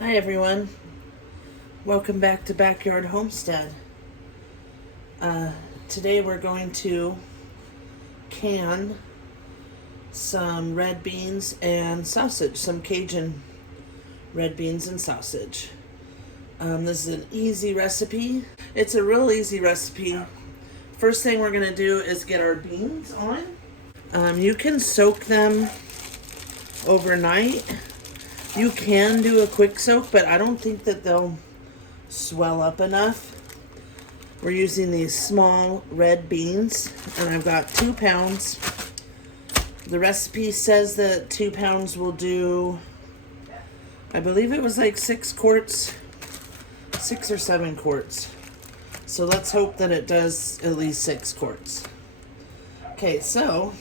Hi everyone, welcome back to Backyard Homestead. Today we're going to can some red beans and sausage, some Cajun red beans and sausage. This is an easy recipe. It's a real easy recipe. First thing we're going to do is get our beans on. You can soak them overnight. You can do a quick soak, but I don't think that they'll swell up enough. We're using these small red beans, and I've got 2 pounds. The recipe says that 2 pounds will do, I believe it was like 6 quarts, 6 or 7 quarts. So let's hope that it does at least 6 quarts. Okay, so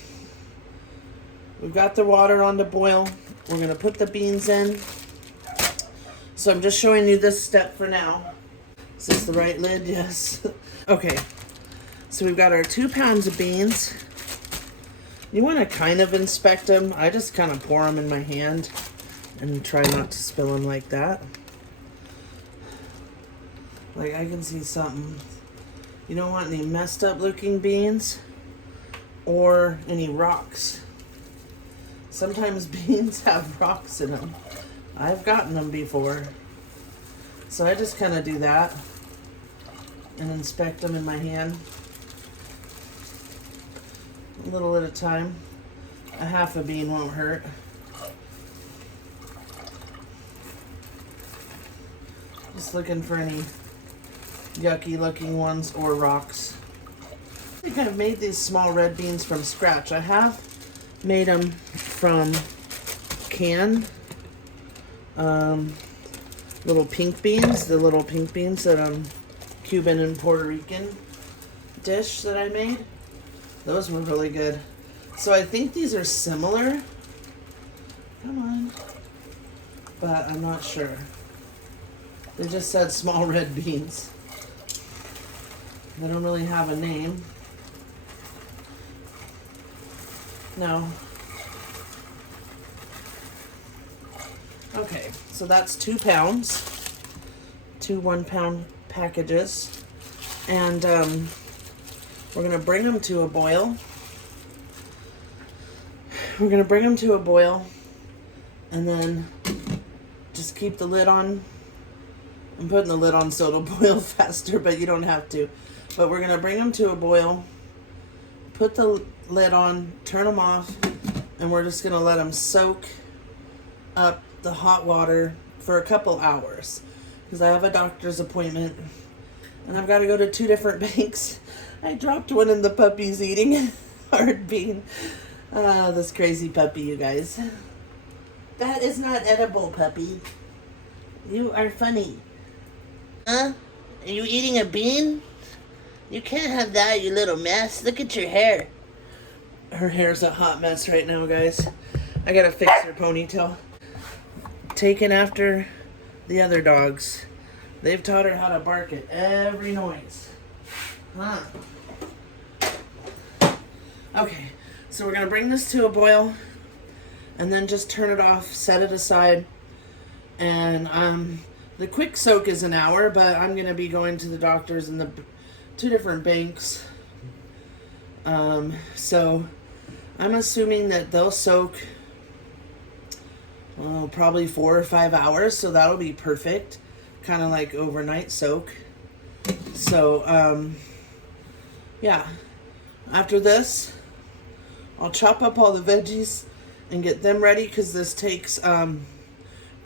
we've got the water on to boil. We're going to put the beans in. So I'm just showing you this step for now. Is this the right lid? Yes. Okay. So we've got our 2 pounds of beans. You want to kind of inspect them. I just kind of pour them in my hand and try not to spill them like that. Like I can see something. You don't want any messed up looking beans or any rocks. Sometimes beans have rocks in them. I've gotten them before. So I just kind of do that and inspect them in my hand. A little at a time. A half a bean won't hurt. Just looking for any yucky looking ones or rocks. I think I've made these small red beans from scratch. I have made them from canned little pink beans, the little pink beans that Cuban and Puerto Rican dish that I made. Those were really good. So I think these are similar. Come on. But I'm not sure. They just said small red beans. They don't really have a name. No. Okay, so that's 2 pounds. 2 1-pound packages. And we're going to bring them to a boil. We're going to bring them to a boil and then just keep the lid on. I'm putting the lid on so it'll boil faster, but you don't have to. But we're going to bring them to a boil, put the lid on, turn them off, and we're just going to let them soak up the hot water for a couple hours because I have a doctor's appointment and I've got to go to 2 different banks. I dropped one and the puppy's eating hard bean. This crazy puppy, you guys. That is not edible, puppy. You are funny. Huh? Are you eating a bean? You can't have that, you little mess. Look at your hair. Her hair's a hot mess right now, guys. I gotta fix her ponytail. Taken after the other dogs. They've taught her how to bark at every noise. Huh. Okay, so we're gonna bring this to a boil and then just turn it off, set it aside. And the quick soak is an hour, but I'm gonna be going to the doctors in the 2 different banks. So I'm assuming that they'll soak probably 4 or 5 hours, so that'll be perfect. Kind of like overnight soak. So, yeah. After this, I'll chop up all the veggies and get them ready because this takes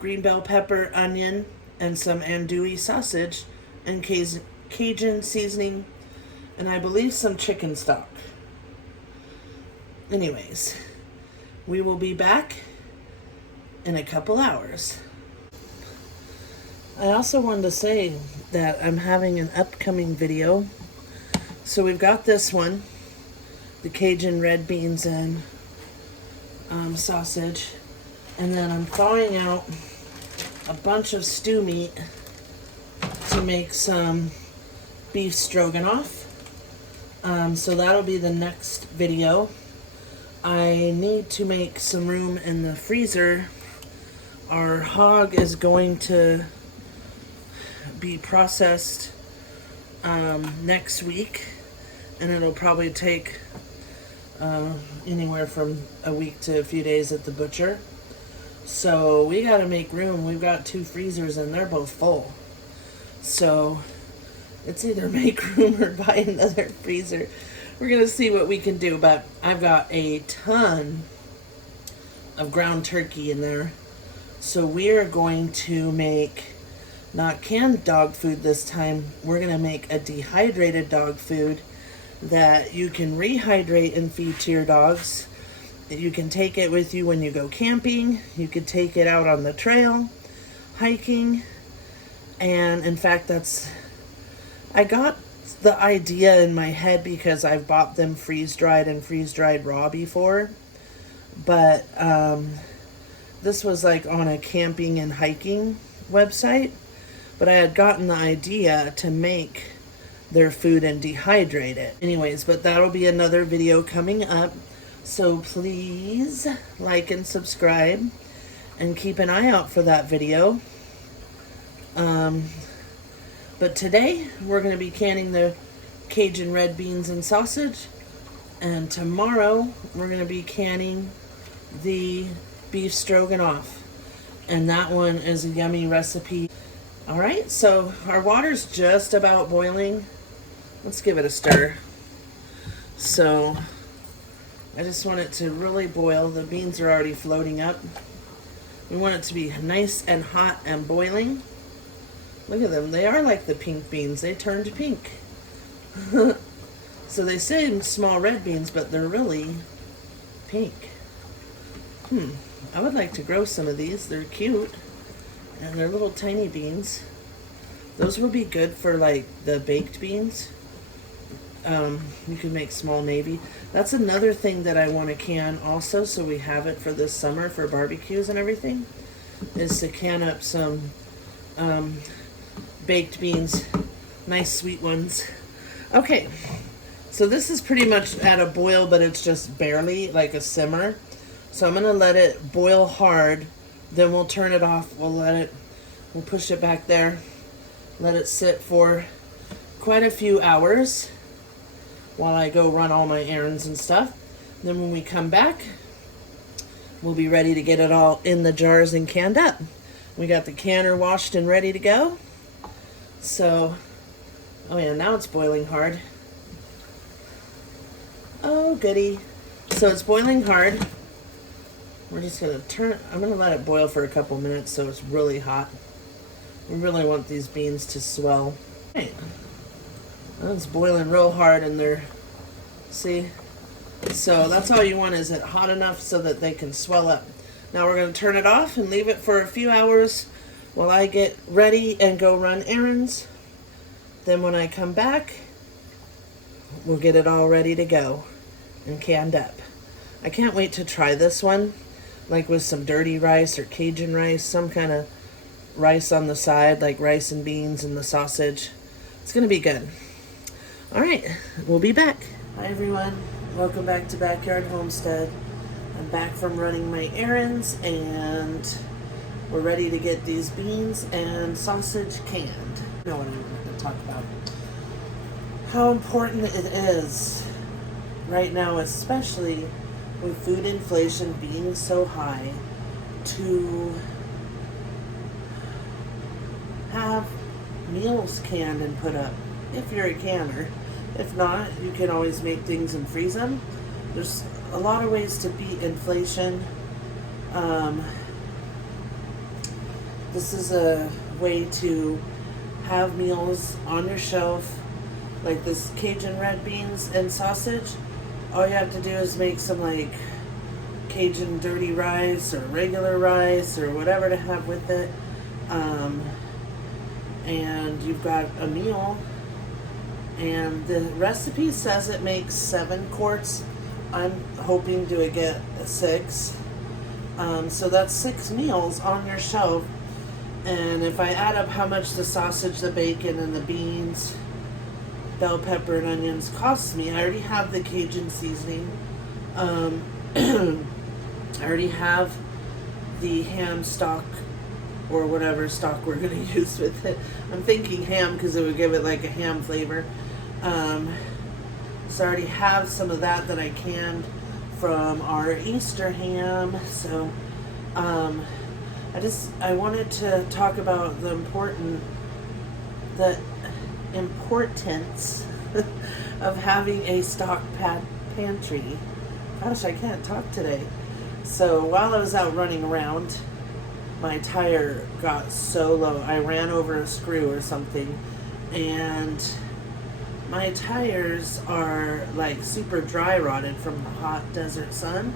green bell pepper, onion, and some andouille sausage and Cajun seasoning, and I believe some chicken stock. Anyways, we will be back in a couple hours. I also wanted to say that I'm having an upcoming video. So we've got this one, the Cajun red beans and sausage, and then I'm thawing out a bunch of stew meat to make some beef stroganoff. So that'll be the next video. I need to make some room in the freezer Our hog is going to be processed next week, and it'll probably take anywhere from a week to a few days at the butcher. So we got to make room. We've got 2 freezers and they're both full. So it's either make room or buy another freezer. We're going to see what we can do, but I've got a ton of ground turkey in there. So we're going to make not canned dog food this time. We're going to make a dehydrated dog food that you can rehydrate and feed to your dogs. You can take it with you when you go camping. You could take it out on the trail, hiking. And in fact, I got the idea in my head because I've bought them freeze-dried and freeze-dried raw before. But this was like on a camping and hiking website. But I had gotten the idea to make their food and dehydrate it. Anyways, but that'll be another video coming up. So please like and subscribe and keep an eye out for that video. But today we're going to be canning the Cajun red beans and sausage. And tomorrow we're going to be canning the beef stroganoff. And that one is a yummy recipe. Alright, so our water's just about boiling. Let's give it a stir. So I just want it to really boil. The beans are already floating up. We want it to be nice and hot and boiling. Look at them. They are like the pink beans. They turned pink. So they say small red beans, but they're really pink. I would like to grow some of these. They're cute. And they're little tiny beans. Those will be good for like the baked beans. You can make small maybe. That's another thing that I want to can also, so we have it for this summer for barbecues and everything, is to can up some baked beans, nice sweet ones. Okay, so this is pretty much at a boil, but it's just barely like a simmer. So I'm gonna let it boil hard, then we'll turn it off. We'll push it back there, let it sit for quite a few hours while I go run all my errands and stuff. Then when we come back, we'll be ready to get it all in the jars and canned up. We got the canner washed and ready to go. So, oh yeah, now it's boiling hard. Oh goody. So it's boiling hard. We're just gonna I'm gonna let it boil for a couple minutes so it's really hot. We really want these beans to swell. Okay. Well, it's boiling real hard and see? So that's all you want, is it hot enough so that they can swell up. Now we're gonna turn it off and leave it for a few hours while I get ready and go run errands. Then when I come back, we'll get it all ready to go and canned up. I can't wait to try this one, like with some dirty rice or Cajun rice, some kind of rice on the side, like rice and beans and the sausage. It's gonna be good. All right, we'll be back. Hi everyone, welcome back to Backyard Homestead. I'm back from running my errands and we're ready to get these beans and sausage canned. You know what I'm going to talk about. How important it is right now, especially with food inflation being so high, to have meals canned and put up, if you're a canner. If not, you can always make things and freeze them. There's a lot of ways to beat inflation. This is a way to have meals on your shelf, like this Cajun red beans and sausage. All you have to do is make some like Cajun dirty rice or regular rice or whatever to have with it. And you've got a meal. And the recipe says it makes 7 quarts. I'm hoping to get 6. So that's 6 meals on your shelf. And if I add up how much the sausage, the bacon, and the beans, bell pepper, and onions costs me, I already have the Cajun seasoning. I already have the ham stock or whatever stock we're going to use with it. I'm thinking ham because it would give it like a ham flavor. So I already have some of that I canned from our Easter ham. So I wanted to talk about the importance of having a stock pantry. Gosh, I can't talk today. So while I was out running around, my tire got so low. I ran over a screw or something, and my tires are like super dry rotted from the hot desert sun,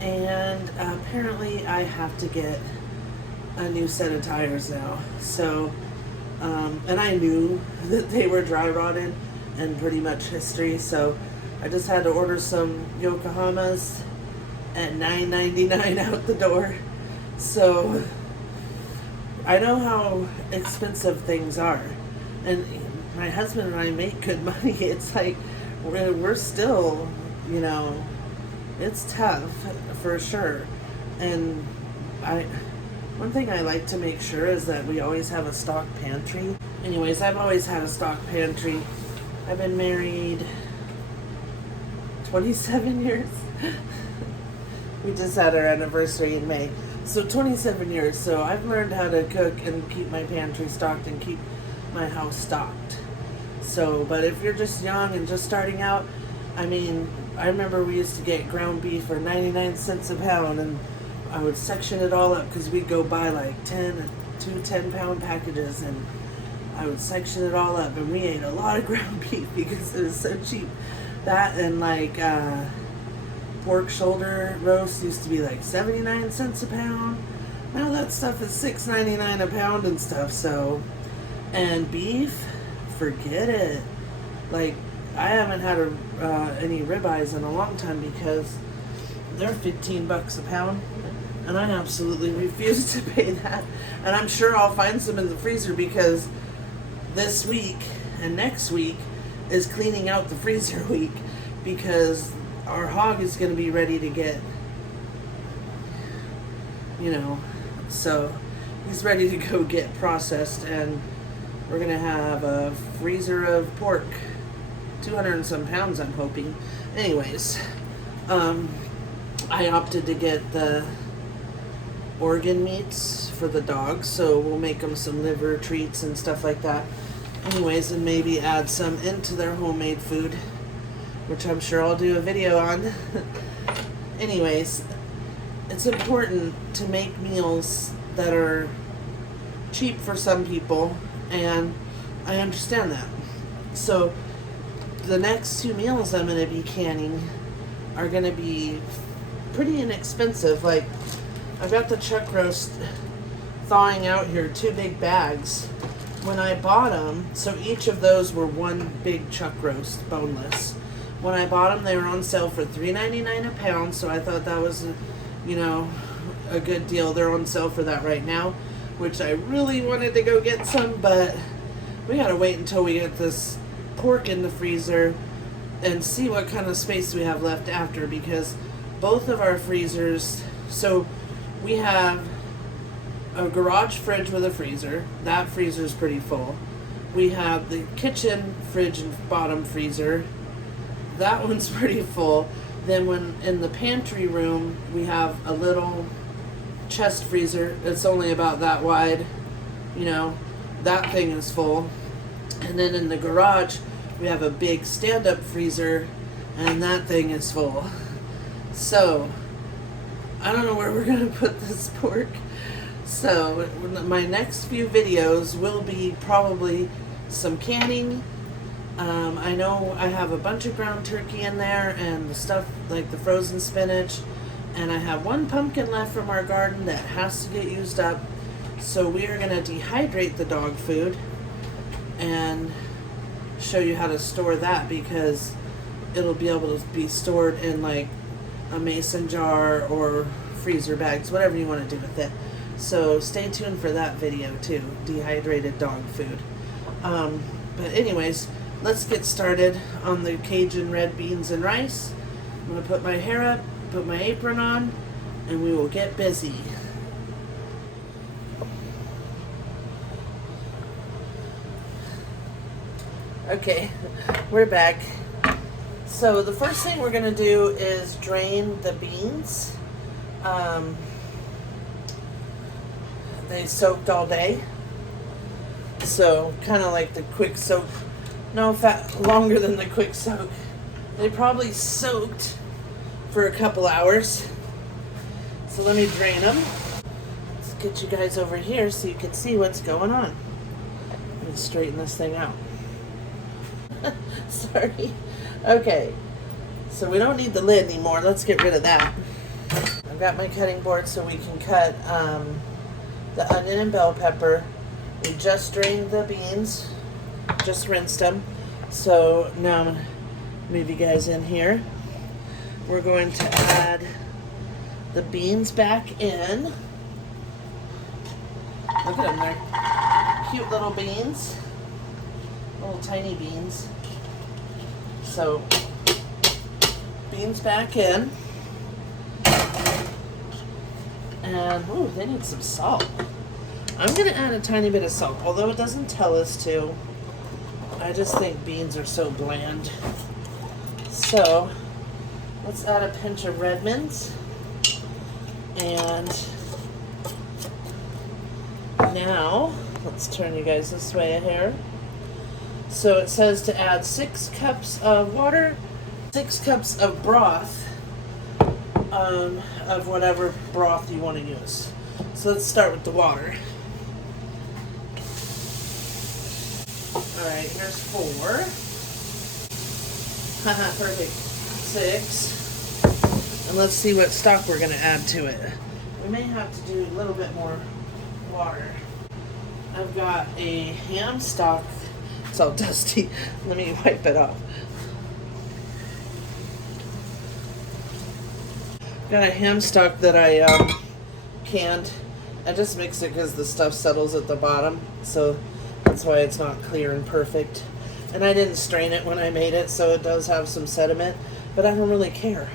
and apparently I have to get a new set of tires now. So and I knew that they were dry rotted and pretty much history, so I just had to order some Yokohamas at $9.99 out the door. So I know how expensive things are, and my husband and I make good money. It's like we're still, it's tough for sure. And one thing I like to make sure is that we always have a stock pantry. Anyways, I've always had a stock pantry. I've been married 27 years. We just had our anniversary in May. So 27 years. So I've learned how to cook and keep my pantry stocked and keep my house stocked. So, but if you're just young and just starting out, I remember we used to get ground beef for 99 cents a pound, and I would section it all up because we'd go buy like 2 10-pound packages, and I would section it all up, and we ate a lot of ground beef because it was so cheap. That and like pork shoulder roast used to be like 79 cents a pound. Now that stuff is $6.99 a pound and stuff. So, and beef, forget it. Like, I haven't had any ribeyes in a long time because they're $15 a pound, and I absolutely refuse to pay that. And I'm sure I'll find some in the freezer because this week and next week is cleaning out the freezer week, because our hog is going to be ready to get, so he's ready to go get processed, and we're going to have a freezer of pork, 200 and some pounds, I'm hoping. Anyways, I opted to get the organ meats for the dogs, so we'll make them some liver treats and stuff like that. Anyways, and maybe add some into their homemade food, which I'm sure I'll do a video on. Anyways, it's important to make meals that are cheap for some people, and I understand that. So the next 2 meals I'm going to be canning are going to be pretty inexpensive. Like, I've got the chuck roast thawing out here, 2 big bags. When I bought them, so each of those were 1 big chuck roast, boneless. When I bought them, they were on sale for $3.99 a pound, so I thought that was, a good deal. They're on sale for that right now, which I really wanted to go get some, but we gotta wait until we get this pork in the freezer and see what kind of space we have left after, because both of our freezers, so we have a garage fridge with a freezer. That freezer's pretty full. We have the kitchen fridge and bottom freezer. That one's pretty full. Then when in the pantry room, we have a little chest freezer. It's only about that wide. That thing is full. And then in the garage, we have a big stand-up freezer, and that thing is full. So I don't know where we're going to put this pork. So my next few videos will be probably some canning. I know I have a bunch of ground turkey in there, and the stuff like the frozen spinach, and I have 1 pumpkin left from our garden that has to get used up. So we are going to dehydrate the dog food and show you how to store that, because it'll be able to be stored in like a mason jar or freezer bags, whatever you want to do with it. So stay tuned for that video too, dehydrated dog food. But anyways, let's get started on the Cajun red beans and rice. I'm going to put my hair up, put my apron on, and we will get busy. Okay, we're back. So the first thing we're gonna do is drain the beans. They soaked all day. So kind of like the quick soak. No, longer than the quick soak. They probably soaked for a couple hours. So let me drain them. Let's get you guys over here so you can see what's going on. Let me straighten this thing out. Sorry. Okay, so we don't need the lid anymore. Let's get rid of that. I've got my cutting board so we can cut the onion and bell pepper. We just drained the beans, just rinsed them. So now I'm going to move you guys in here. We're going to add the beans back in. Look at them, they're cute little beans. Little tiny beans. So, beans back in. And, ooh, they need some salt. I'm going to add a tiny bit of salt, although it doesn't tell us to. I just think beans are so bland. So, let's add a pinch of Redmond's. And now, let's turn you guys this way here. So it says to add 6 cups of water, 6 cups of broth, of whatever broth you want to use. So let's start with the water. Alright, here's 4. Haha, perfect. 6. And let's see what stock we're going to add to it. We may have to do a little bit more water. I've got a ham stock. It's all dusty. Let me wipe it off. Got a ham stock that I canned. I just mix it because the stuff settles at the bottom, so that's why it's not clear and perfect. And I didn't strain it when I made it, so it does have some sediment, but I don't really care.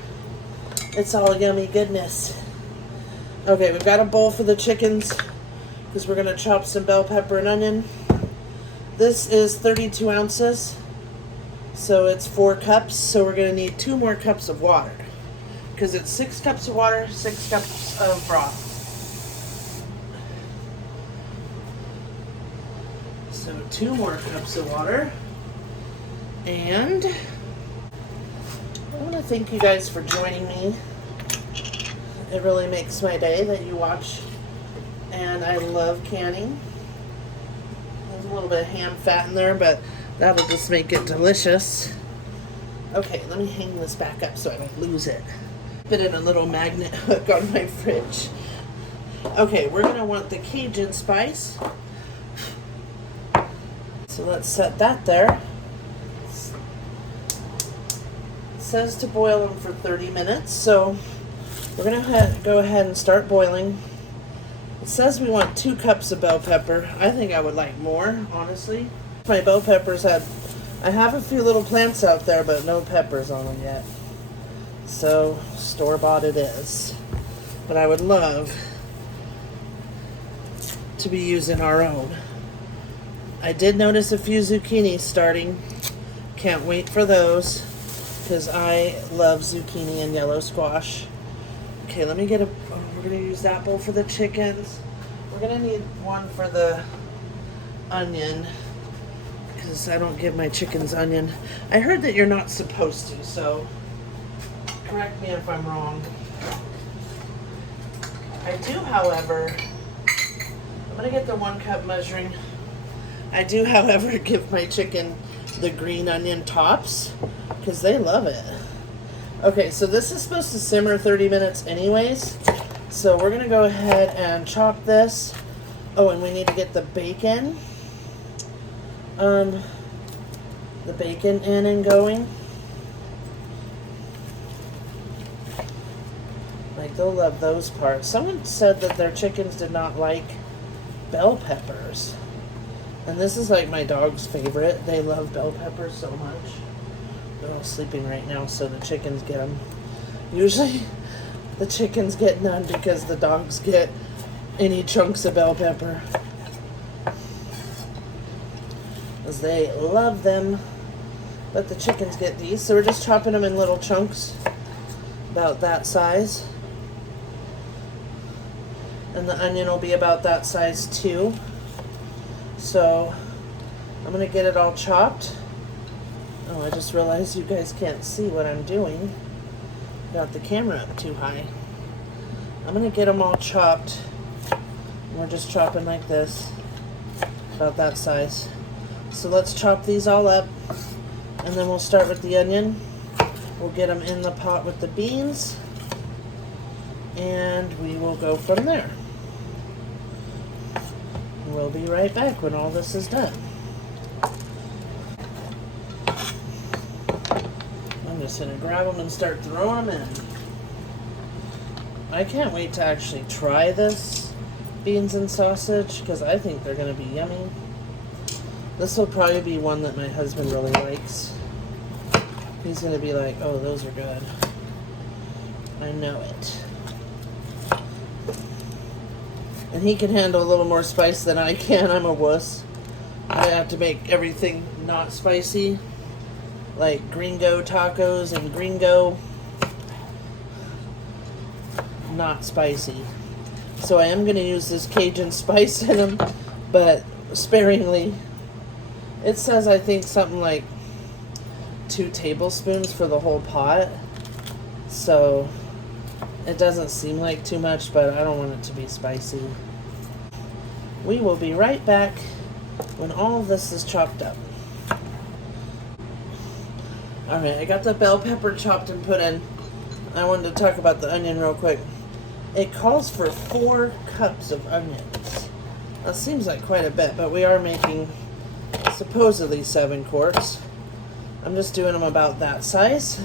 It's all yummy goodness. Okay, we've got a bowl for the chickens because we're going to chop some bell pepper and onion. This is 32 ounces, so it's 4 cups, so we're going to need 2 more cups of water, because it's 6 cups of water, 6 cups of broth. So 2 more cups of water, and I want to thank you guys for joining me. It really makes my day that you watch, and I love canning. A little bit of ham fat in there, but that'll just make it delicious. Okay, let me hang this back up so I don't lose it. Put in a little magnet hook on my fridge. Okay, we're going to want the Cajun spice. So let's set that there. It says to boil them for 30 minutes, so we're going to go ahead and start boiling. It says we want 2 cups of bell pepper. I think I would like more, honestly. My bell peppers I have a few little plants out there, but no peppers on them yet. So, store-bought it is. But I would love to be using our own. I did notice a few zucchini starting. Can't wait for those, because I love zucchini and yellow squash. Okay, let me get we're going to use that bowl for the chickens. We're going to need one for the onion, because I don't give my chickens onion. I heard that you're not supposed to, so correct me if I'm wrong. I do, however, I'm going to get the 1 cup measuring. I do, however, give my chicken the green onion tops, because they love it. Okay, so this is supposed to simmer 30 minutes anyways. So we're going to go ahead and chop this. Oh, and we need to get the bacon. The bacon in and going. Like, they'll love those parts. Someone said that their chickens did not like bell peppers. And this is like my dog's favorite. They love bell peppers so much. They're all sleeping right now, so the chickens get them. Usually, the chickens get none because the dogs get any chunks of bell pepper. as they love them. But the chickens get these, so we're just chopping them in little chunks about that size. And the onion will be about that size too. So I'm gonna get it all chopped. Oh, I just realized you guys can't see what I'm doing. Got the camera up too high. I'm gonna get them all chopped. We're just chopping like this, about that size. So let's chop these all up, and then we'll start with the onion. We'll get them in the pot with the beans, and we will go from there. We'll be right back when all this is done. I'm just gonna grab them and start throwing them in. I can't wait to actually try this beans and sausage because I think they're gonna be yummy. This will probably be one that my husband really likes. He's gonna be like, oh, those are good. I know it. And he can handle a little more spice than I can. I'm a wuss. I have to make everything not spicy. Like gringo tacos and gringo not spicy. So I am going to use this Cajun spice in them, but sparingly. It says, I think, something like 2 tablespoons for the whole pot. So it doesn't seem like too much, but I don't want it to be spicy. We will be right back when all of this is chopped up. Alright, I got the bell pepper chopped and put in. I wanted to talk about the onion real quick. It calls for 4 cups of onions. That seems like quite a bit, but we are making supposedly 7 quarts. I'm just doing them about that size.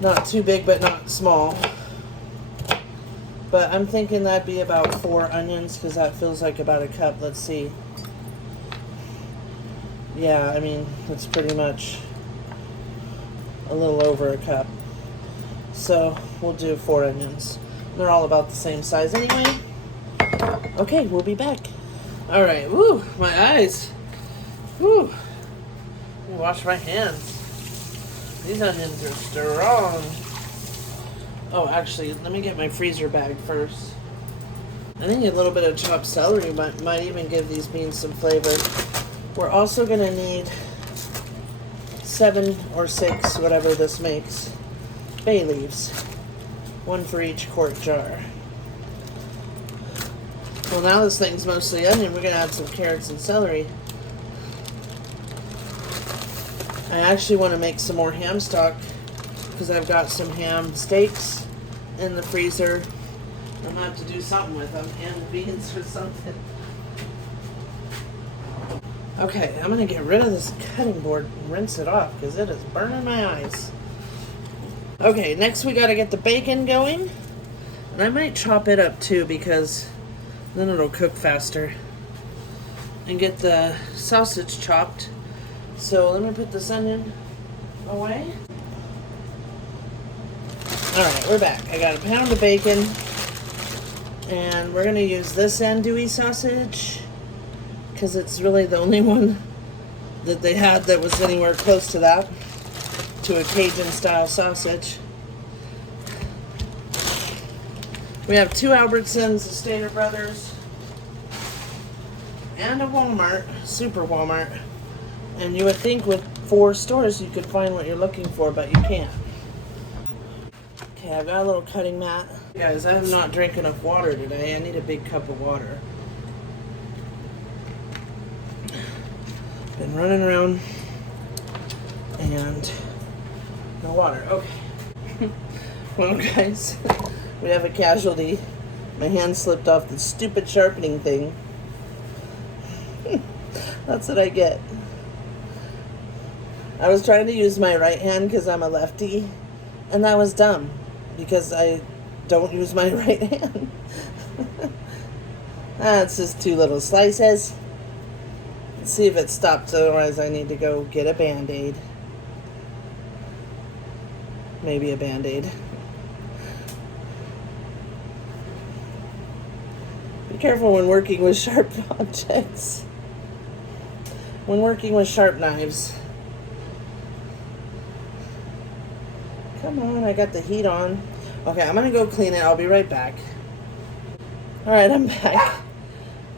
Not too big, but not small. But I'm thinking that'd be about 4 onions, because that feels like about a cup. Let's see. Yeah, I mean, it's pretty much a little over a cup. So we'll do 4 onions. They're all about the same size anyway. Okay, we'll be back. All right, woo, my eyes. Woo. Let me wash my hands. These onions are strong. Oh, actually, let me get my freezer bag first. I think a little bit of chopped celery might even give these beans some flavor. We're also going to need 7 or 6, whatever this makes, bay leaves. 1 for each quart jar. Well, now this thing's mostly onion. We're going to add some carrots and celery. I actually want to make some more ham stock because I've got some ham steaks in the freezer. I'm going to have to do something with them, and beans or something. Okay, I'm going to get rid of this cutting board and rinse it off because it is burning my eyes. Okay, next we got to get the bacon going. And I might chop it up too because then it'll cook faster. And get the sausage chopped. So let me put this onion away. Alright, we're back. I got a pound of bacon. And we're going to use this andouille sausage because it's really the only one that they had that was anywhere close to that, to a Cajun style sausage. We have 2 Albertsons, a Stater Brothers, and a Walmart, Super Walmart. And you would think with 4 stores you could find what you're looking for, but you can't. Okay, I've got a little cutting mat. Guys, I have not drank enough water today. I need a big cup of water. Been running around and no water. Okay. Well, guys, we have a casualty. My hand slipped off the stupid sharpening thing. That's what I get. I was trying to use my right hand because I'm a lefty, and that was dumb because I don't use my right hand. That's just 2 little slices. Let's see if it stops, otherwise I need to go get a Band-Aid. Maybe a Band-Aid. Be careful when working with sharp objects. when working with sharp knives. Come on, I got the heat on. Okay, I'm gonna go clean it. I'll be right back. All right, I'm back.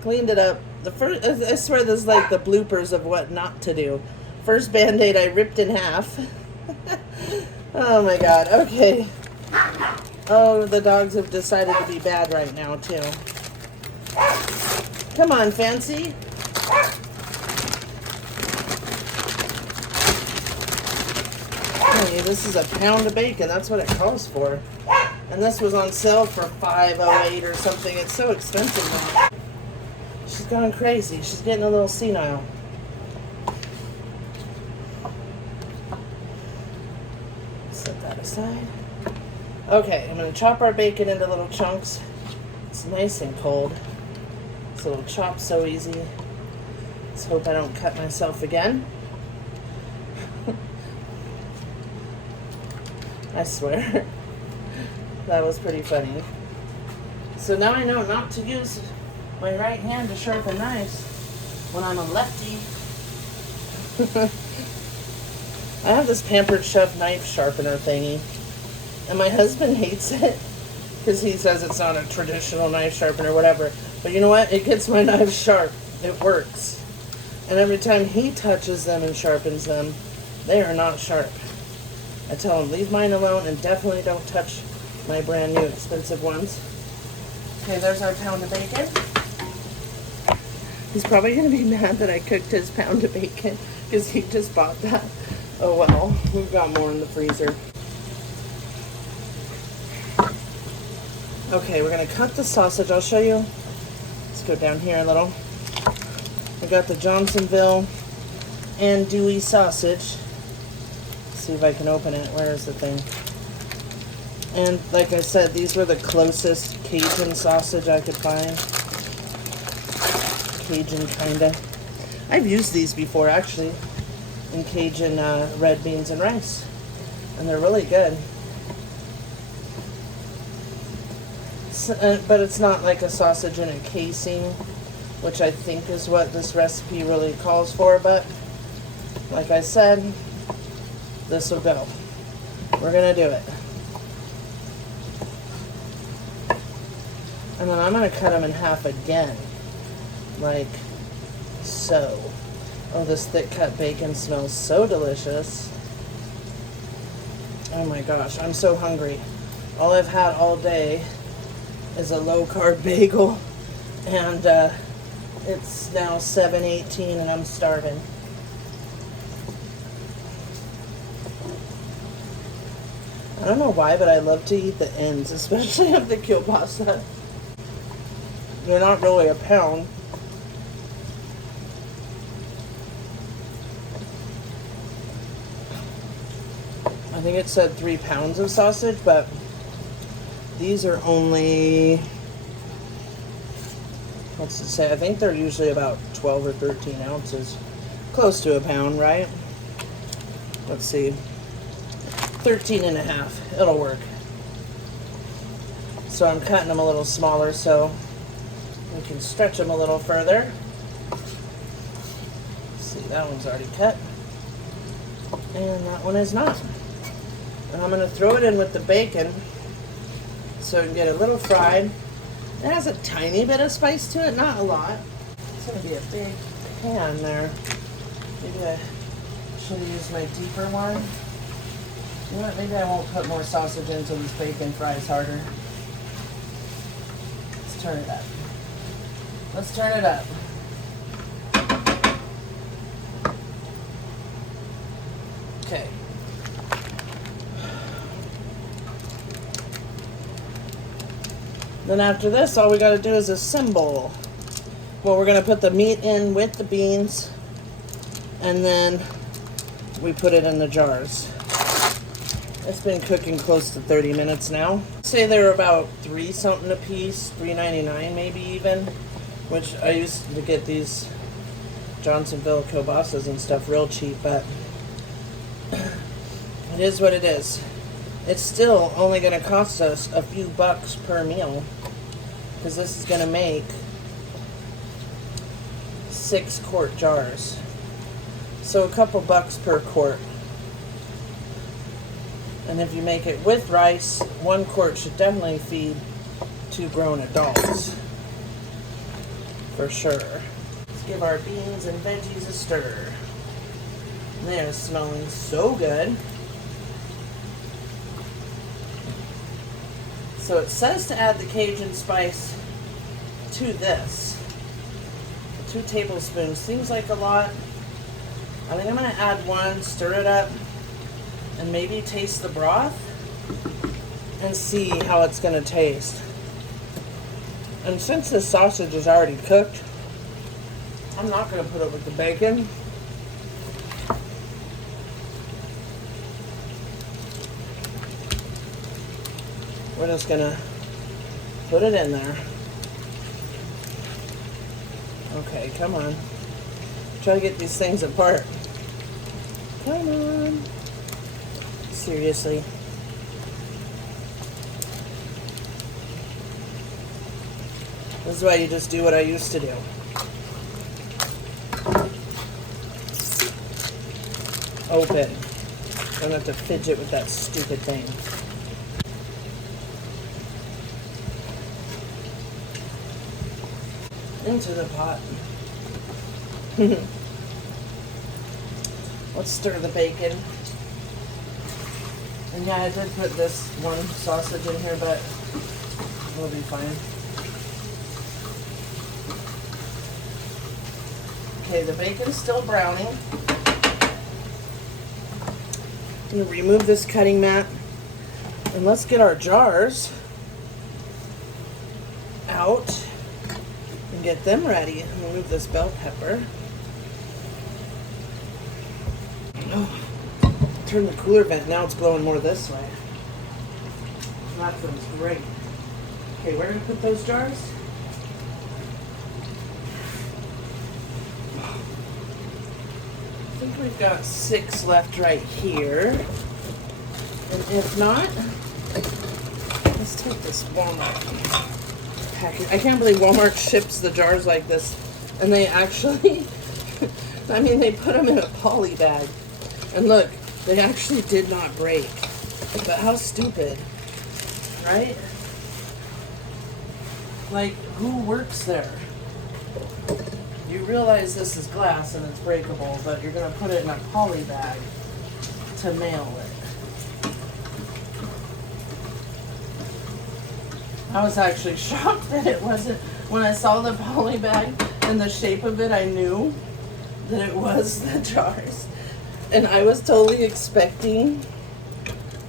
Cleaned it up. The first, I swear, this is like the bloopers of what not to do. First Band-Aid I ripped in half. Oh my God. Okay. Oh, the dogs have decided to be bad right now too. Come on, Fancy. Hey, this is a pound of bacon. That's what it calls for. And this was on sale for $5.08 or something. It's so expensive now. She's going crazy. She's getting a little senile. Set that aside. Okay, I'm going to chop our bacon into little chunks. It's nice and cold. So it'll chop so easy. Let's hope I don't cut myself again. I swear. That was pretty funny. So now I know not to use my right hand to sharpen knives when I'm a lefty. I have this Pampered Chef knife sharpener thingy, and my husband hates it because he says it's not a traditional knife sharpener or whatever. But you know what? It gets my knives sharp. It works. And every time he touches them and sharpens them, they are not sharp. I tell him, leave mine alone and definitely don't touch my brand new expensive ones. Okay, there's our pound of bacon. He's probably going to be mad that I cooked his pound of bacon because he just bought that. Oh well, we've got more in the freezer. Okay, we're going to cut the sausage. I'll show you. Let's go down here a little. I got the Johnsonville Andouille sausage. See if I can open it. Where is the thing? And like I said, these were the closest Cajun sausage I could find. Cajun kinda. I've used these before actually in Cajun red beans and rice, and they're really good. But it's not like a sausage in a casing, which I think is what this recipe really calls for. But like I said, this will go. We're gonna do it. And then I'm gonna cut them in half again, like so. Oh, this thick cut bacon smells so delicious. Oh my gosh, I'm so hungry. All I've had all day is a low carb bagel, and it's now 7:18 and I'm starving. I don't know why, but I love to eat the ends, especially of the kielbasa. They're not really a pound. I think it said 3 pounds of sausage, but these are only, what's it say? I think they're usually about 12 or 13 ounces. Close to a pound, right? Let's see. 13 and a half. It'll work. So I'm cutting them a little smaller so we can stretch them a little further. See, that one's already cut. And that one is not. And I'm going to throw it in with the bacon so it can get a little fried. It has a tiny bit of spice to it, not a lot. It's going to be a big pan there. Maybe I should have used my deeper one. You know what, maybe I won't put more sausage in until this bacon fries harder. Let's turn it up. Let's turn it up. Okay. Then after this, all we got to do is assemble. Well, we're going to put the meat in with the beans, and then we put it in the jars. It's been cooking close to 30 minutes now. Say they were about $3 something a piece, $3.99 maybe even, which I used to get these Johnsonville kielbasas and stuff real cheap, but it is what it is. It's still only going to cost us a few bucks per meal, because this is going to make 6 quart jars. So a couple bucks per quart. And if you make it with rice, 1 quart should definitely feed 2 grown adults. For sure. Let's give our beans and veggies a stir. They're smelling so good. So it says to add the Cajun spice to this. 2 tablespoons seems like a lot. I think I'm going to add 1, stir it up, and maybe taste the broth and see how it's going to taste. And since the sausage is already cooked, I'm not going to put it with the bacon. We're just going to put it in there. Okay, come on. Try to get these things apart. Come on. Seriously. This is why you just do what I used to do. Open. Don't have to fidget with that stupid thing. Into the pot. Let's stir the bacon. And yeah, I did put this 1 sausage in here, but we'll be fine. Okay, the bacon's still browning. I'm going to remove this cutting mat. And let's get our jars out and get them ready. And remove this bell pepper. Oh, turn the cooler vent. Now it's blowing more this way. That feels great. Okay, where do we put those jars? I think we've got 6 left right here. And if not, let's take this Walmart package. I can't believe Walmart ships the jars like this. And they actually, I mean, they put them in a poly bag. And look, they actually did not break. But how stupid, right? Like, who works there? You realize this is glass and it's breakable, but you're going to put it in a poly bag to mail it. I was actually shocked that it wasn't. When I saw the poly bag and the shape of it, I knew that it was the jars. And I was totally expecting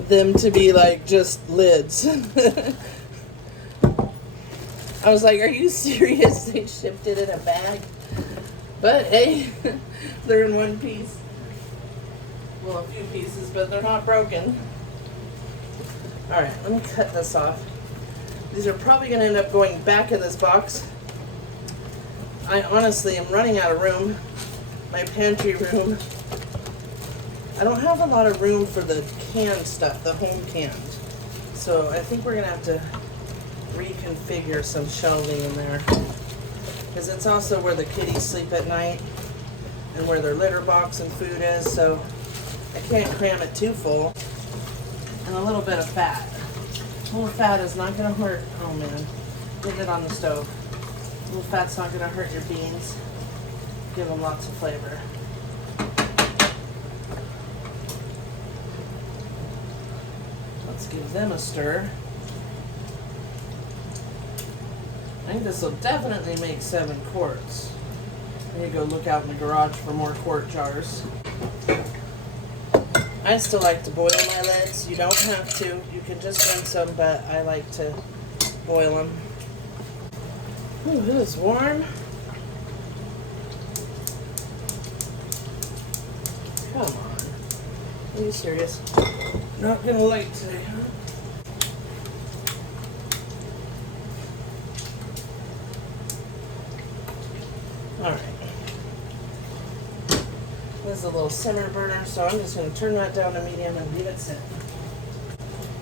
them to be like just lids. I was like, are you serious? They shipped it in a bag? But hey, they're in 1 piece. Well, a few pieces, but they're not broken. Alright, let me cut this off. These are probably going to end up going back in this box. I honestly am running out of room. My pantry room. I don't have a lot of room for the canned stuff, the home canned. So I think we're going to have to reconfigure some shelving in there. Because it's also where the kitties sleep at night and where their litter box and food is. So I can't cram it too full. And a little bit of fat. A little fat is not going to hurt. Oh man, get it on the stove. A little fat's not going to hurt your beans. Give them lots of flavor. Let's give them a stir. I think this will definitely make 7 quarts. I need to go look out in the garage for more quart jars. I still like to boil my lids. You don't have to. You can just rinse them, but I like to boil them. Ooh, it is warm. Come on. Are you serious? Not gonna light today, huh? Alright. This is a little simmer burner, so I'm just going to turn that down to medium and leave it sit.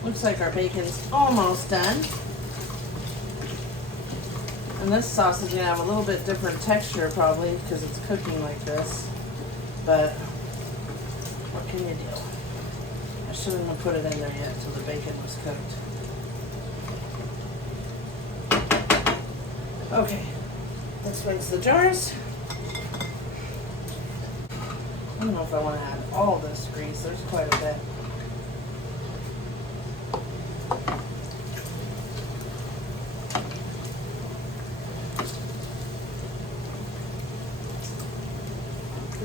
Looks like our bacon's almost done. And this sausage is going to have a little bit different texture probably because it's cooking like this. but what can you do? I shouldn't have put it in there yet until the bacon was cooked. Okay, let's rinse the jars. I don't know if I want to add all this grease. There's quite a bit.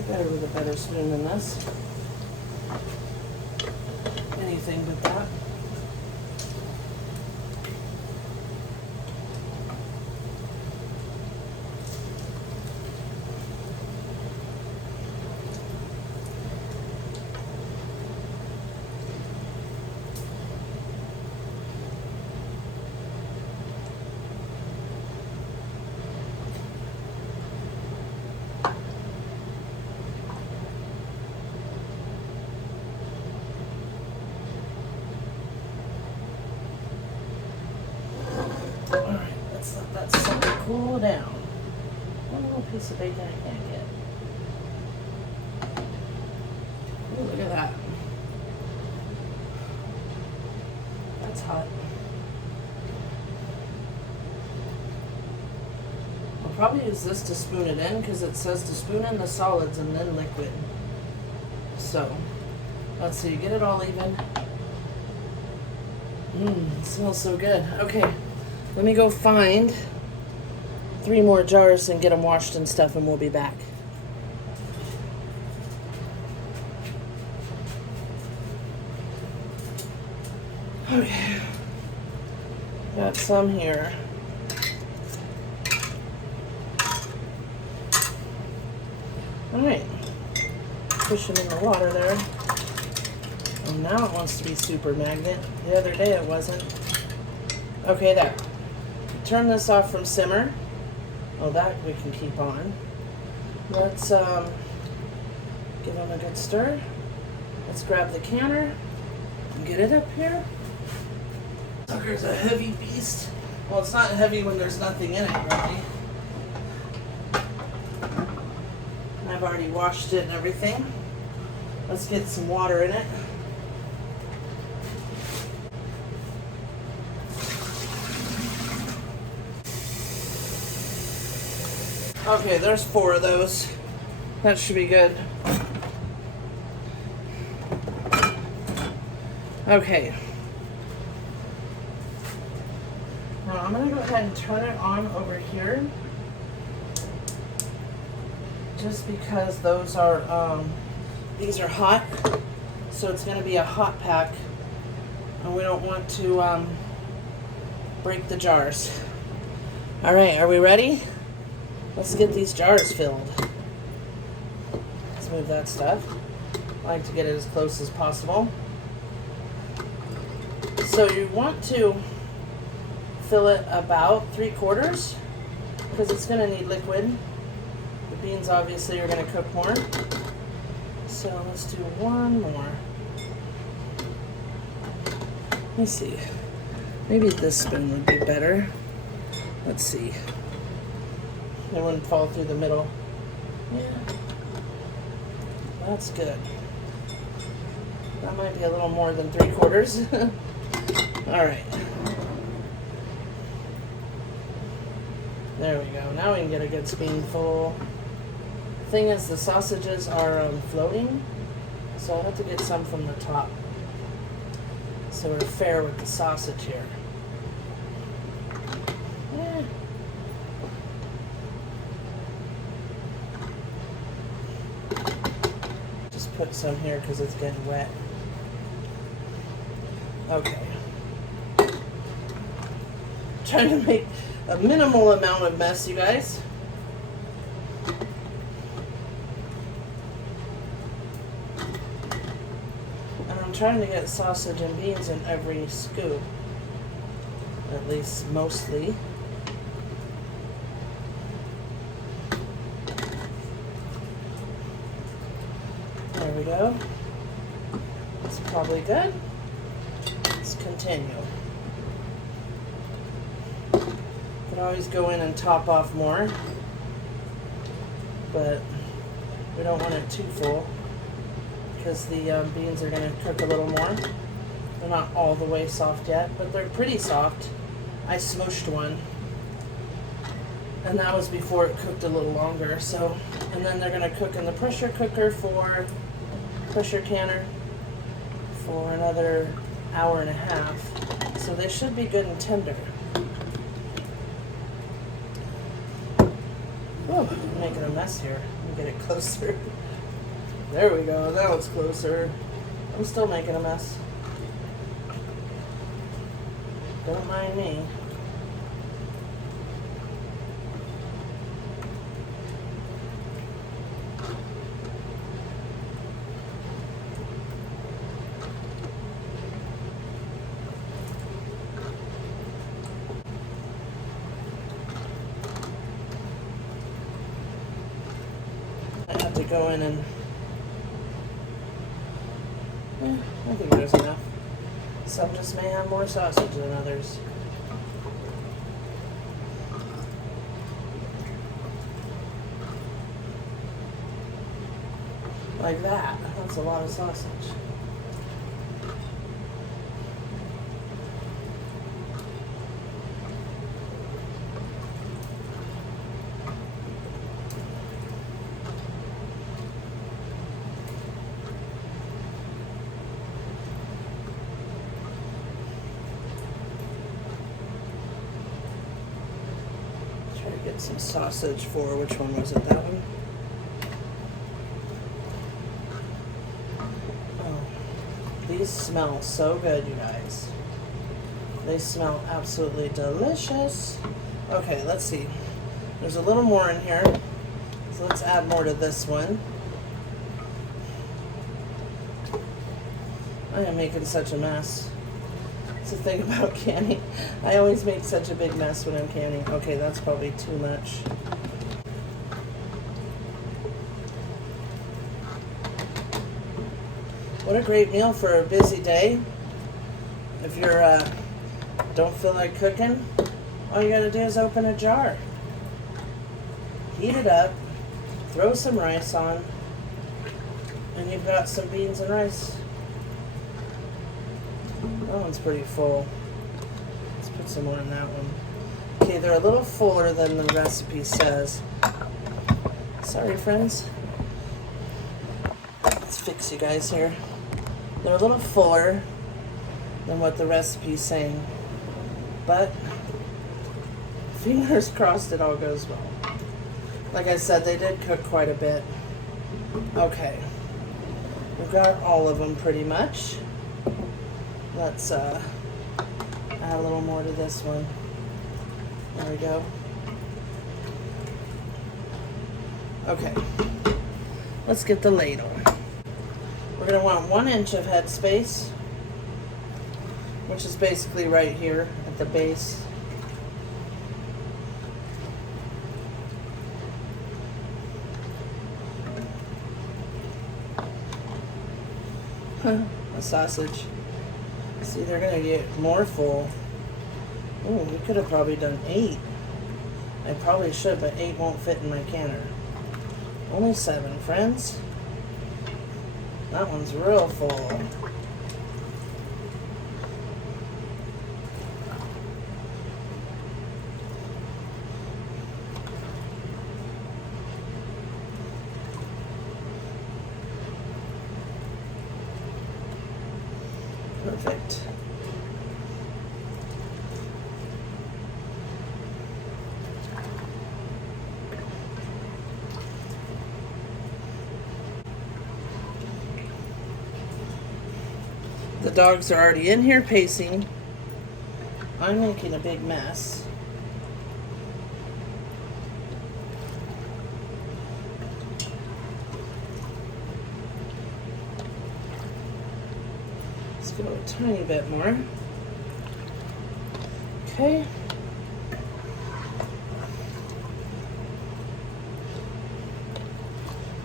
Better with a better spoon than this. Anything but that. Alright, let's let that sun cool down. One little piece of bacon I can't get. Ooh, look at that. That's hot. I'll probably use this to spoon it in because it says to spoon in the solids and then liquid. So, let's see, get it all even. It smells so good. Okay. Let me go find 3 more jars and get them washed and stuff, and we'll be back. Okay. Got some here. Alright. Push them in the water there. And now it wants to be super magnet. The other day it wasn't. Okay, there. Turn this off from simmer. Oh, that we can keep on. Let's give them a good stir. Let's grab the canner and get it up here. Sucker's a heavy beast. Well, it's not heavy when there's nothing in it, really. I've already washed it and everything. Let's get some water in it. Okay, there's 4 of those. That should be good. Okay. Now I'm going to go ahead and turn it on over here. Just because those are, these are hot. So it's going to be a hot pack. And we don't want to break the jars. Alright, are we ready? Let's get these jars filled. Let's move that stuff. I like to get it as close as possible. So you want to fill it about 3/4 because it's going to need liquid. The beans obviously are going to cook more. So let's do 1 more. Let me see. Maybe this spoon would be better. Let's see. It wouldn't fall through the middle. Yeah. That's good. That might be a little more than 3/4. Alright. There we go. Now we can get a good spoonful. Thing is, the sausages are floating, so I'll have to get some from the top. So we're fair with the sausage here. Yeah. Just put some here because it's getting wet. Okay. Trying to make a minimal amount of mess, you guys. And I'm trying to get sausage and beans in every scoop. At least mostly. There we go. That's probably good. Let's continue. Could always go in and top off more, but We don't want it too full because the beans are going to cook a little more. They're not all the way soft yet, but they're pretty soft. I smooshed one, and that was before it cooked a little longer. So, and then they're going to cook in the pressure canner for another hour and a half. So they should be good and tender. Oh, I'm making a mess here. Let me get it closer. There we go. Now it's closer. I'm still making a mess. Don't mind me. I have to go in and I think there's enough. Some just may have more sausage than others. Like that. That's a lot of sausage. Get some sausage for, which one was it? That one? Oh, these smell so good, you guys. They smell absolutely delicious. Okay, let's see. There's a little more in here, so let's add more to this one. I am making such a mess. That's the thing about canning. I always make such a big mess when I'm canning. Okay, that's probably too much. What a great meal for a busy day. If you're don't feel like cooking, all you gotta do is open a jar, heat it up, throw some rice on, and you've got some beans and rice. That one's pretty full. Let's put some more in that one. Okay, they're a little fuller than the recipe says. Sorry, friends. Let's fix you guys here. They're a little fuller than what the recipe's saying. But fingers crossed it all goes well. Like I said, they did cook quite a bit. Okay. We've got all of them pretty much. Let's add a little more to this one. There we go. Okay. Let's get the ladle. We're going to want 1 inch of head space, which is basically right here at the base. A sausage. See, they're going to get more full. Oh, we could have probably done 8. I probably should, but 8 won't fit in my canner. Only 7, friends. That one's real full. Perfect. The dogs are already in here pacing. I'm making a big mess. Let's go a tiny bit more. Okay.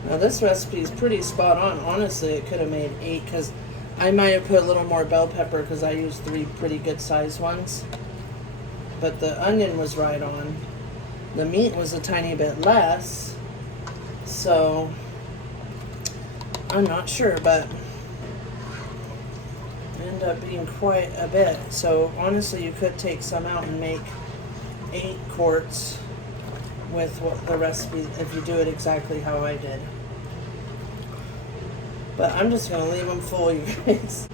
Now this recipe is pretty spot on. Honestly, it could have made 8 because I might have put a little more bell pepper because I used 3 pretty good sized ones. But the onion was right on. The meat was a tiny bit less. So I'm not sure, but it ended up being quite a bit. So honestly, you could take some out and make 8 quarts with what the recipe if you do it exactly how I did. But I'm just going to leave them full, you guys.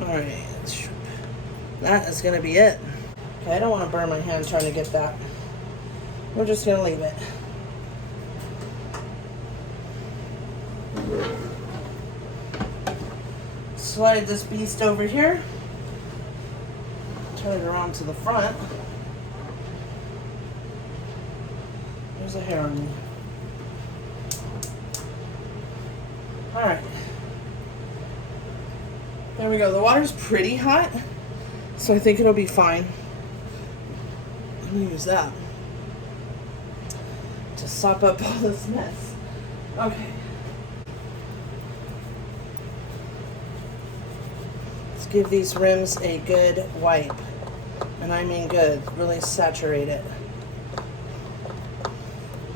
Alright, that is going to be it. Okay, I don't want to burn my hand trying to get that. We're just going to leave it. Slide this beast over here. Turn it around to the front. There's a hair on me. Alright. There we go. The water's pretty hot, so I think it'll be fine. I'm going to use that to sop up all this mess. Okay. Let's give these rims a good wipe. And I mean good. Really saturate it.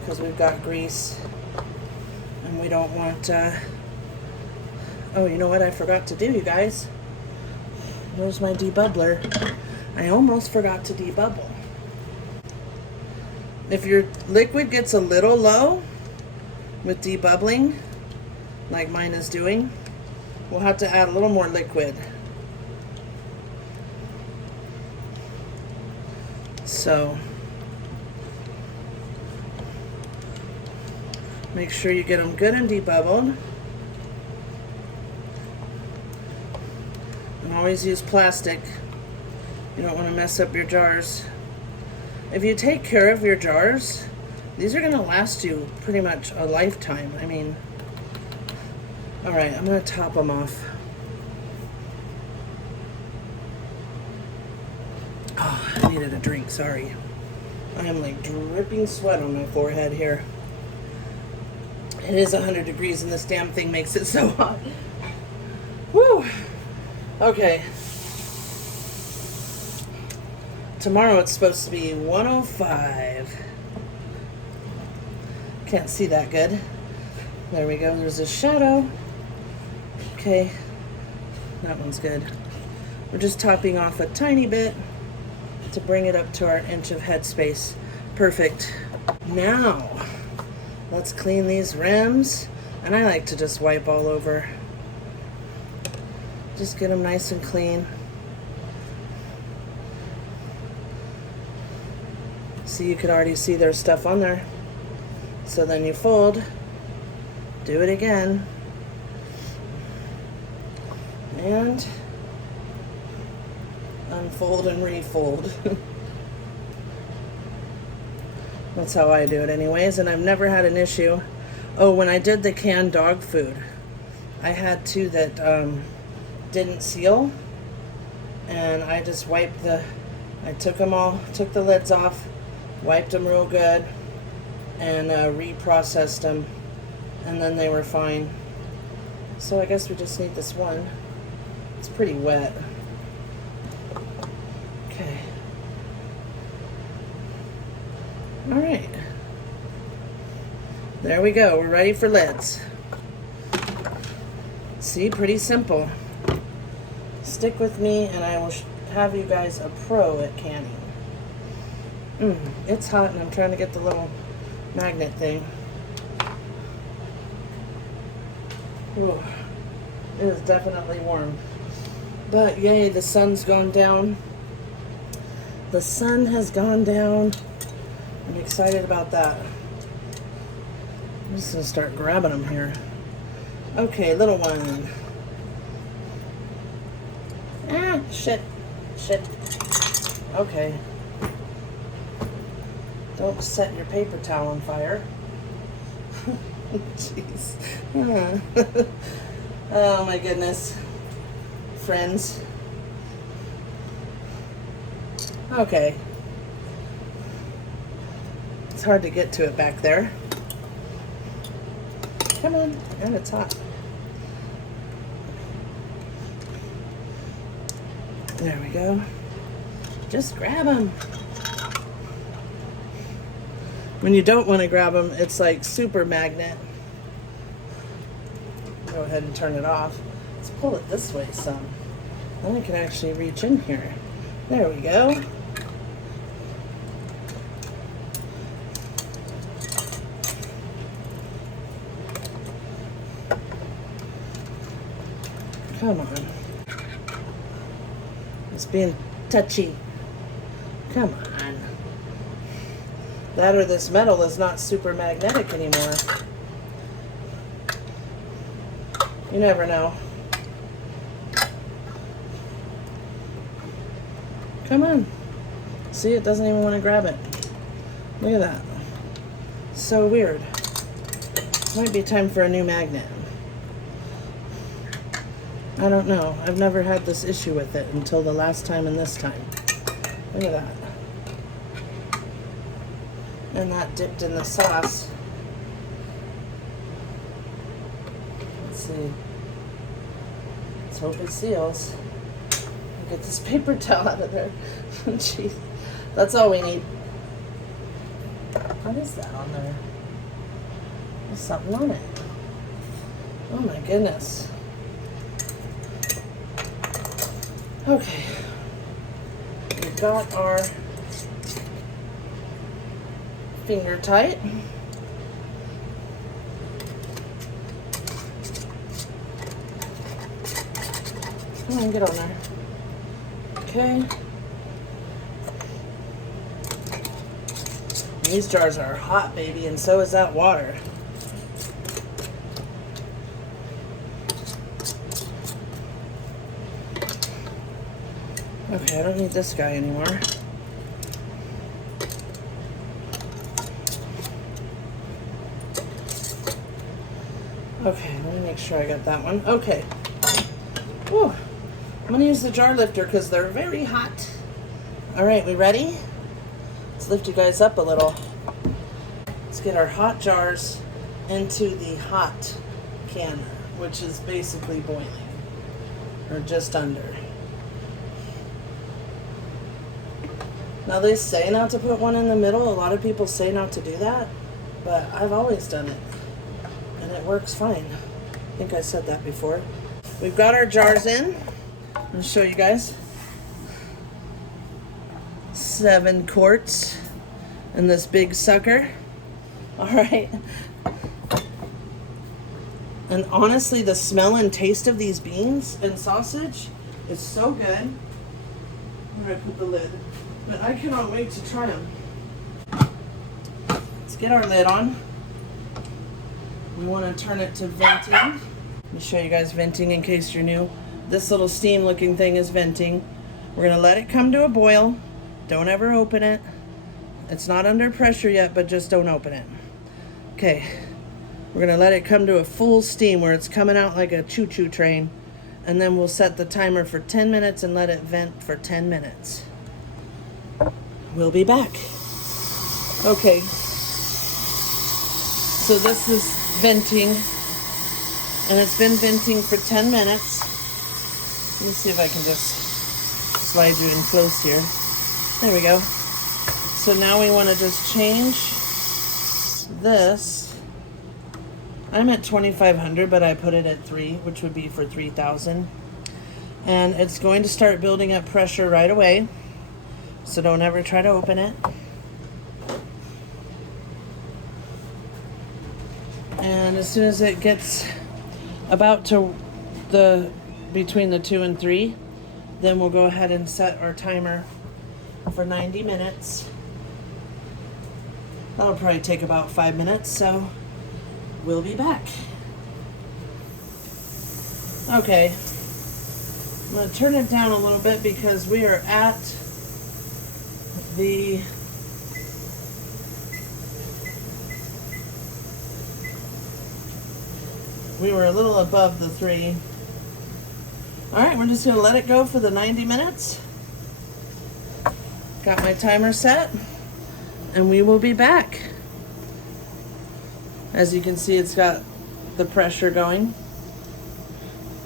Because we've got grease. And we don't want... Oh, you know what I forgot to do, you guys? Where's my debubbler? I almost forgot to debubble. If your liquid gets a little low with debubbling, like mine is doing, we'll have to add a little more liquid. So, make sure you get them good and debubbled. And always use plastic. You don't want to mess up your jars. If you take care of your jars, these are going to last you pretty much a lifetime. I mean, alright, I'm going to top them off. Oh, I needed a drink, sorry. I am like dripping sweat on my forehead here. It is 100 degrees and this damn thing makes it so hot. Woo! Okay. Tomorrow it's supposed to be 105. Can't see that good. There we go. There's a shadow. Okay. That one's good. We're just topping off a tiny bit to bring it up to our inch of headspace. Perfect. Now, let's clean these rims. And I like to just wipe all over. Just get them nice and clean. See, you could already see there's stuff on there. So then you fold, do it again, and unfold and refold. That's how I do it anyways, and I've never had an issue. Oh, when I did the canned dog food, I had 2 that didn't seal, and I just wiped I took them all, took the lids off, wiped them real good, and reprocessed them, and then they were fine. So I guess we just need this one. It's pretty wet. Okay. Alright. There we go. We're ready for lids. See, pretty simple. Stick with me and I will have you guys a pro at canning. It's hot and I'm trying to get the little magnet thing. Ooh, it is definitely warm. But yay, the sun's gone down. The sun has gone down. I'm excited about that. I'm just going to start grabbing them here. Okay, little one. Ah, shit. Shit. Okay. Don't set your paper towel on fire. Jeez. Oh my goodness. Friends. Okay. It's hard to get to it back there. Come on. And it's hot. There we go. Just grab them. When you don't want to grab them, it's like super magnet. Go ahead and turn it off. Let's pull it this way some. Then I can actually reach in here. There we go. Come on. It's being touchy. Come on. That or this metal is not super magnetic anymore. You never know. Come on. See, it doesn't even want to grab it. Look at that. So weird. Might be time for a new magnet. I don't know. I've never had this issue with it until the last time and this time. Look at that. And that dipped in the sauce. Let's see. Let's hope it seals. Get this paper towel out of there. Jeez. That's all we need. What is that on there? There's something on it. Oh my goodness. Okay. We've got our finger tight. Come on, get on there. Okay. These jars are hot, baby, and so is that water. Okay, I don't need this guy anymore. Okay, let me make sure I got that one. Okay. Whew. I'm going to use the jar lifter because they're very hot. All right, we ready? Let's lift you guys up a little. Let's get our hot jars into the hot canner, which is basically boiling, or just under. Now they say not to put one in the middle. A lot of people say not to do that, but I've always done it, and it works fine. I think I said that before. We've got our jars in. I'm going to show you guys. 7 quarts in this big sucker. All right. And honestly, the smell and taste of these beans and sausage is so good. Where did I put the lid? But I cannot wait to try them. Let's get our lid on. We want to turn it to venting. Let me show you guys venting in case you're new. This little steam looking thing is venting. We're going to let it come to a boil. Don't ever open it. It's not under pressure yet, but just don't open it. Okay. We're going to let it come to a full steam where it's coming out like a choo-choo train. And then we'll set the timer for 10 minutes and let it vent for 10 minutes. We'll be back. Okay. So this is venting. And it's been venting for 10 minutes. Let me see if I can just slide you in close here. There we go. So now we want to just change this. I'm at 2,500, but I put it at 3, which would be for 3,000. And it's going to start building up pressure right away. So don't ever try to open it. And as soon as it gets about to between the 2 and 3, then we'll go ahead and set our timer for 90 minutes. That'll probably take about 5 minutes, so we'll be back. Okay, I'm going to turn it down a little bit because we are at we were a little above the 3. Alright, we're just going to let it go for the 90 minutes. Got my timer set, and we will be back. As you can see, it's got the pressure going.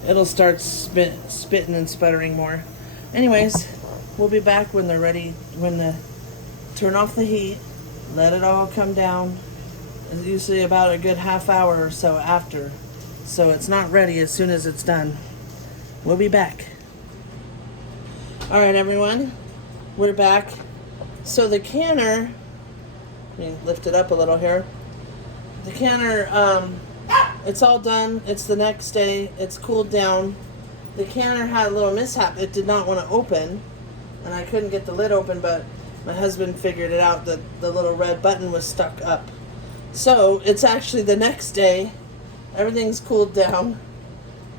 It'll start spitting and sputtering more. Anyways, we'll be back when they're ready. Turn off the heat, let it all come down. It's usually about a good half hour or so after So it's not ready as soon as it's done. We'll be back. All right, everyone. We're back. So the canner, let me lift it up a little here. The canner, it's all done. It's the next day. It's cooled down. The canner had a little mishap. It did not want to open, and I couldn't get the lid open, but my husband figured it out that the little red button was stuck up. So it's actually the next day. Everything's cooled down.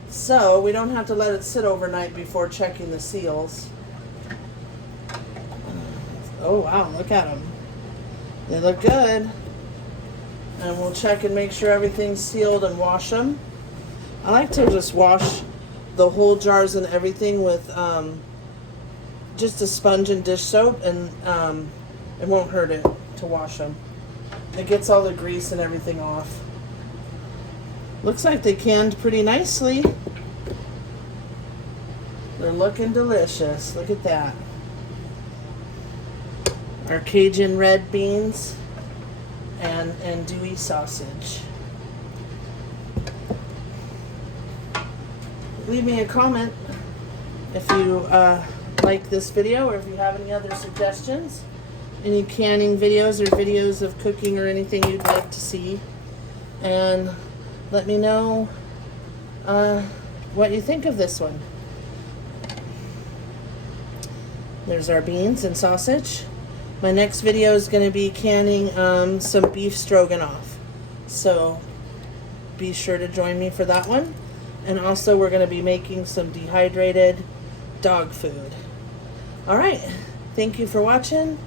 So we don't have to let it sit overnight before checking the seals. Oh wow, look at them. They look good. And we'll check and make sure everything's sealed and wash them. I like to just wash the whole jars and everything with just a sponge and dish soap, and it won't hurt it to wash them. It gets all the grease and everything off. Looks like they canned pretty nicely. They're looking delicious. Look at that. Our Cajun red beans and andouille sausage. Leave me a comment if you like this video, or if you have any other suggestions, any canning videos or videos of cooking or anything you'd like to see, and let me know what you think of this one. There's our beans and sausage. My next video is going to be canning some beef stroganoff, so be sure to join me for that one. And also we're going to be making some dehydrated dog food. All right, thank you for watching.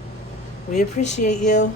We appreciate you.